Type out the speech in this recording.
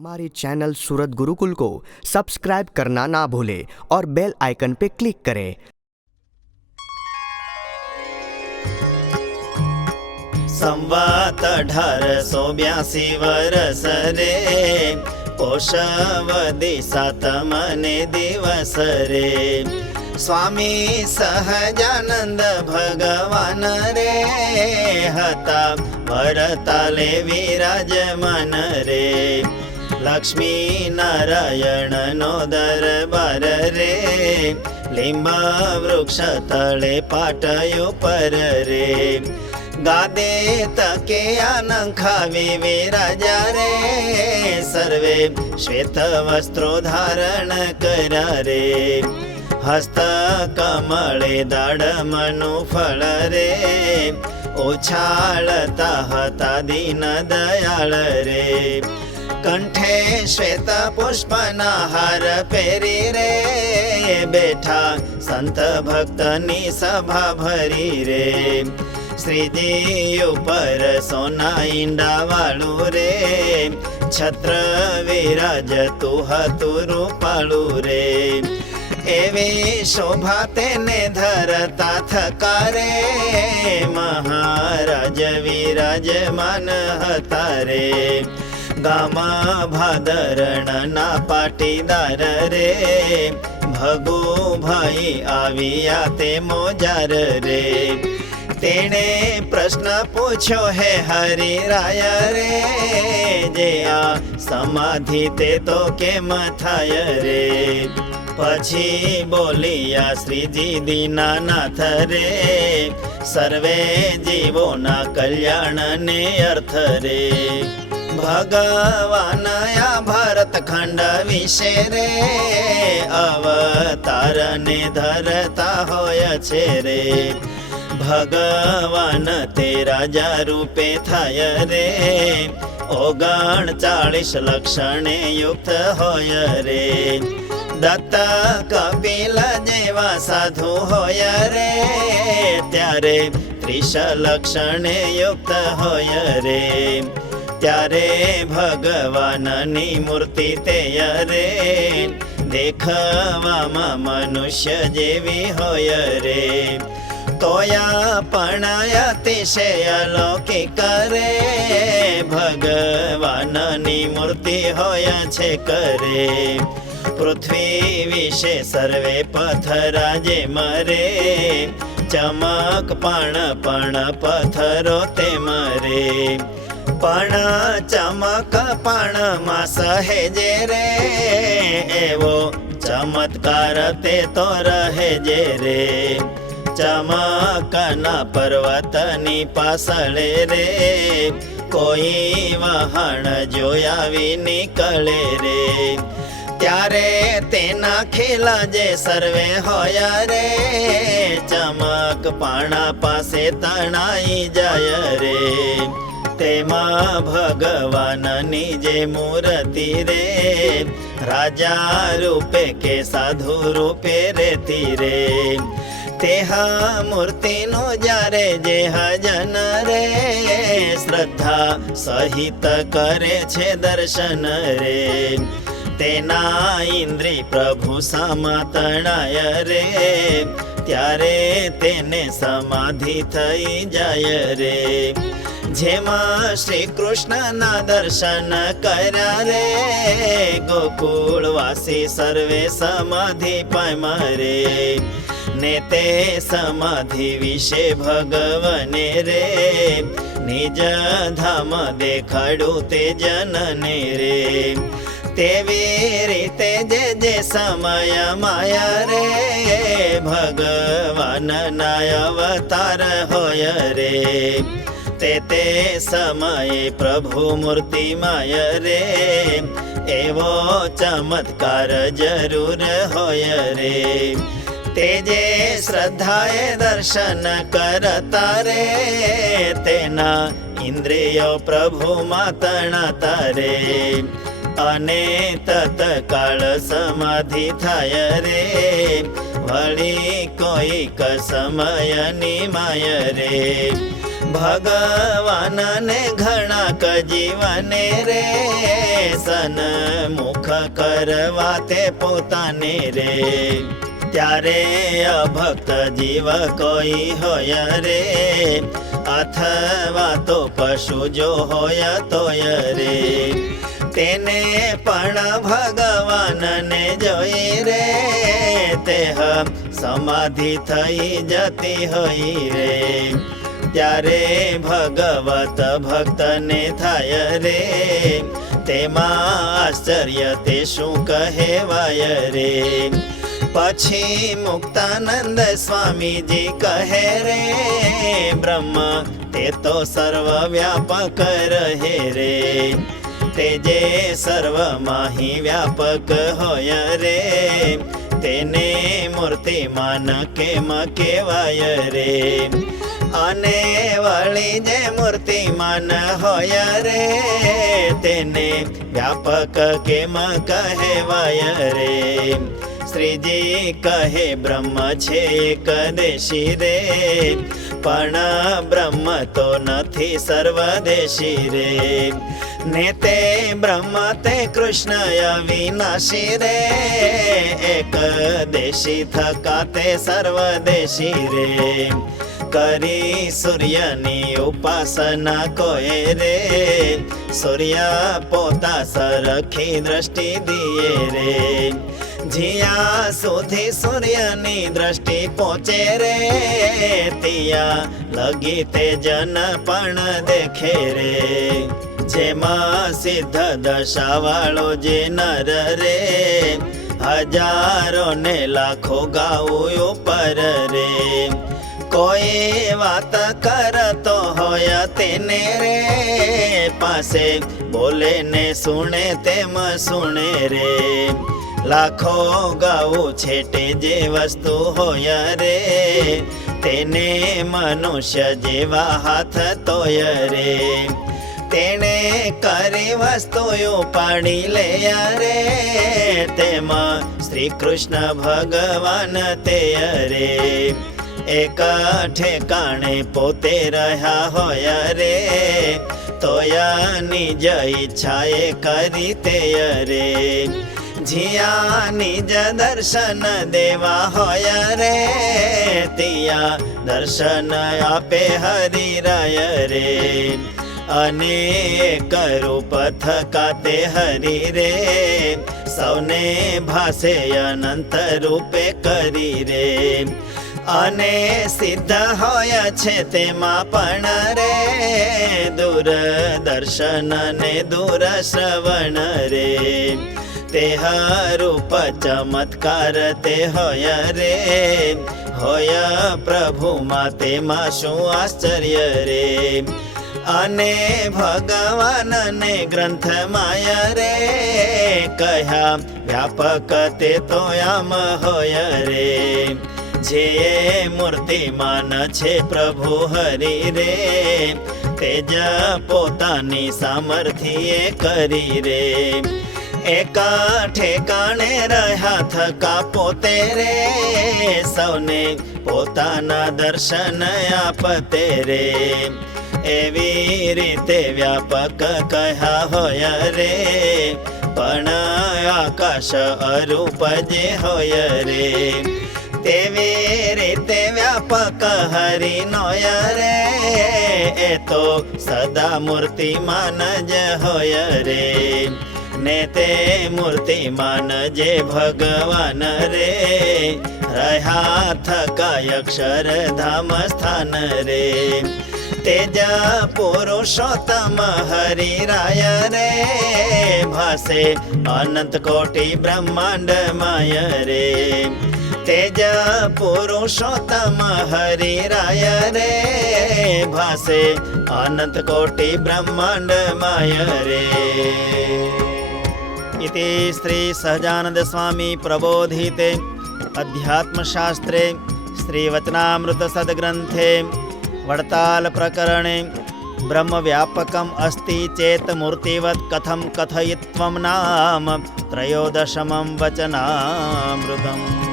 हमारे चैनल सूरत गुरुकुल को सब्सक्राइब करना ना भूलें और बेल आइकन पे क्लिक करें। संवात 1882 वर्ष रे, पोषवदी 7 दिवस रे। स्वामी सहजानंद भगवान रे, हता भरताले विराजमान रे। लक्ष्मी नारायण नो दरबार रे, लिंबा वृक्ष तळे पाटयो पर रे। गादे तके आनंखा विराजा रे, सर्वे श्वेत वस्त्रो धारण करा रे। हस्त कमळे दाडमनु फळ रे, उछाळता हता दीन दयाळ रे। कंठे श्वेत पुष्पना हार पेरी रे, बेठा संत भक्तनी सभा भरी रे। श्रीजी ऊपर सोना ईंडा वाळू रे, छत्र विराजतु हतु रूपाळू रे। एवी शोभा तेने धरता थकारे, महाराज विराजमान हता रे। गामा भादरण ना पाटीदार रे, भगु भाई आविया ते मोजार रे। तेने प्रश्न पूछो है हरि राय रे, जे आ समाधि ते तो केम थाय रे। पछी बोलिया श्रीजी दीनानाथ रे, सर्वे जीवो ना कल्याण ने अर्थ रे। भगवान या भारत खंड विषे रे, अवतार ने धरता होय छे रे। भगवान ते राजा रूपे थाय रे, 39 लक्षणे युक्त होय रे। दत्त कपिल जेवा साधु होय रे, त्यारे 30 लक्षणे युक्त होय रे। त्यारे भगवाननी मूर्ति तेय रे, देखवामा मनुष्य जेवी होय रे। तोया पण अतिशय अलौकिक रे, भगवाननी मूर्ति होय छे करे। पृथ्वी विषे सर्वे पथरा जे मरे, चमक पण पथरो ते मरे। पण चमक पण मा सहेजे रे, एवो चमत्कार ते तो रहे जे रे। चमकना पर्वतनी पासळे रे, कोई वहाण जोया निकळे रे। त्यारे तेना खिला जे सर्वे होया रे, चमक पाणा पासे तणाई जाय रे। तेमा भगवाननी जे मूर्ति रे, राजा रूपे के साधु रूपे रेती रे। तेहा मूर्ति नो जारे जे हजन रे, श्रद्धा सहित करे छे दर्शन रे। तेना इंद्री प्रभु सामा तणाय रे, त्यारे तेने समाधि थई जाय रे। जेमा श्री कृष्ण ना दर्शन कर्या रे, गोकुळवासी सर्वे समाधि पाम्या रे। ने ते समाधि विषे भगवने रे, निज धाम देखाडू ते जनने रे। तेवी रीते जे जे समय माया रे, भगवान ना अवतार होय रे। ते समय प्रभु मूर्ति माय रे, एवो चमत्कार जरूर होय रे। तेजे श्रद्धाए दर्शन करता रे, तेना इंद्रियो प्रभु मातणता रे। अने तत्काल समाधि थाय रे, वળી कोईक समय निमाय रे। ભગવાનને ઘણા જીવને રે સન્મુખ કરવા તે પોતાને રે ત્યારે અભક્ત જીવ કોઈ હોય રે અથવા તો પશુ જો હોય તોય રે તેને પણ ભગવાનને જોઈ રે તે સમાધિ થઈ જતી હોય રે ત્યારે ભગવત ભક્તને થાય રે તેમાં આશ્ચર્ય તે શું કહેવાય રે પછી મુક્તાનંદ સ્વામીજી કહે રે બ્રહ્મ તે તો સર્વવ્યાપક રહે રે તે જે સર્વમાં વ્યાપક હોય રે તેને મૂર્તિમાન કેમ કહેવાય રે અને વળી જે મૂર્તિમાન હોય રે તેને વ્યાપક કેમ કહેવાય રે શ્રીજી કહે બ્રહ્મ છે એકદેશી રે પણ બ્રહ્મ તો નથી સર્વદેશી રે ને તે બ્રહ્મ તે કૃષ્ણ અવિનાશી રે એકદેશી થકા તે સર્વદેશી રે કરી સૂર્યની ઉપાસના કોઈ રે સૂર્ય પોતા સરખી દ્રષ્ટિ દિયે રે જ્યાં સુધી સૂર્યની દ્રષ્ટિ પહોંચે રે ત્યાં લગી તે જન પણ દેખે રે જેમાં સિદ્ધ દશાવાળો જે નર રે હજારો ને લાખો ગાવું ઉપર રે કોઈ વાત કરતો હોય તેને રે પાસે બોલે ને સુણે તેમ સુણે રે લાખો ગાવું છેટે જે વસ્તુ હોય રે તેને મનુષ્ય જેવા હાથ તોય રે તેણે કરી વસ્તુઓ પાડી લે રે તેમાં શ્રી કૃષ્ણ ભગવાન તે રે એક ઠેકાણે પોતે રહ્યા હોય રે તોય નિજ ઈચ્છાએ કરી તે રે જ્યાં નિજ દર્શન દેવા હોય રે ત્યાં દર્શન આપે હરિરાય રે અનેક રૂપ થકા તે હરી રે સૌને ભાસે અનંત રૂપે કરી રે અને સિદ્ધ હોય છે તેમાં પણ રે દૂર દર્શન ને દૂર શ્રવણ રે તે રૂપ ચમત્કાર તે હોય રે હોય પ્રભુમાં તેમાં શું આશ્ચર્ય રે અને ભગવાન ને ગ્રંથમાય રે કહ્યા વ્યાપક તે તો આમ હોય રે જે મૂર્તિમાન છે પ્રભુ હરિ રે તેજ પોતાની સામર્થ્યે કરી રે એકા ઠેકાણે રહ્યા થકા પોતે રે સૌને પોતાના દર્શન આપતે રે એવી રીતે વ્યાપક કહ્યા હોય રે પણ આકાશ અરૂપ જે હોય રે તેવી રીતે વ્યાપક હરિનોય રે એ તો સદા મૂર્તિમાન જ હોય રે ને તે મૂર્તિમાન જે ભગવાન રે રહ્યા થકા અક્ષરધામ સ્થાન રે તેજ પુરુષોત્તમ હરિરાય રે ભાસે અનંત કોટી બ્રહ્માંડ માય રે તેજ પુરુષોત્તમ હરિરાય રે ભાસે અનંત કોટી બ્રહ્માંડ માય રે इति श्री सहजानंद स्वामी प्रबोधिते अध्यात्मशास्त्रे श्रीवचनामृत सद्ग्रंथे वडताल प्रकरणे ब्रह्मव्यापकम् अस्ति चेत् मूर्तिवत् कथं कथयित्वं नाम त्रयोदशमं वचनामृतम्।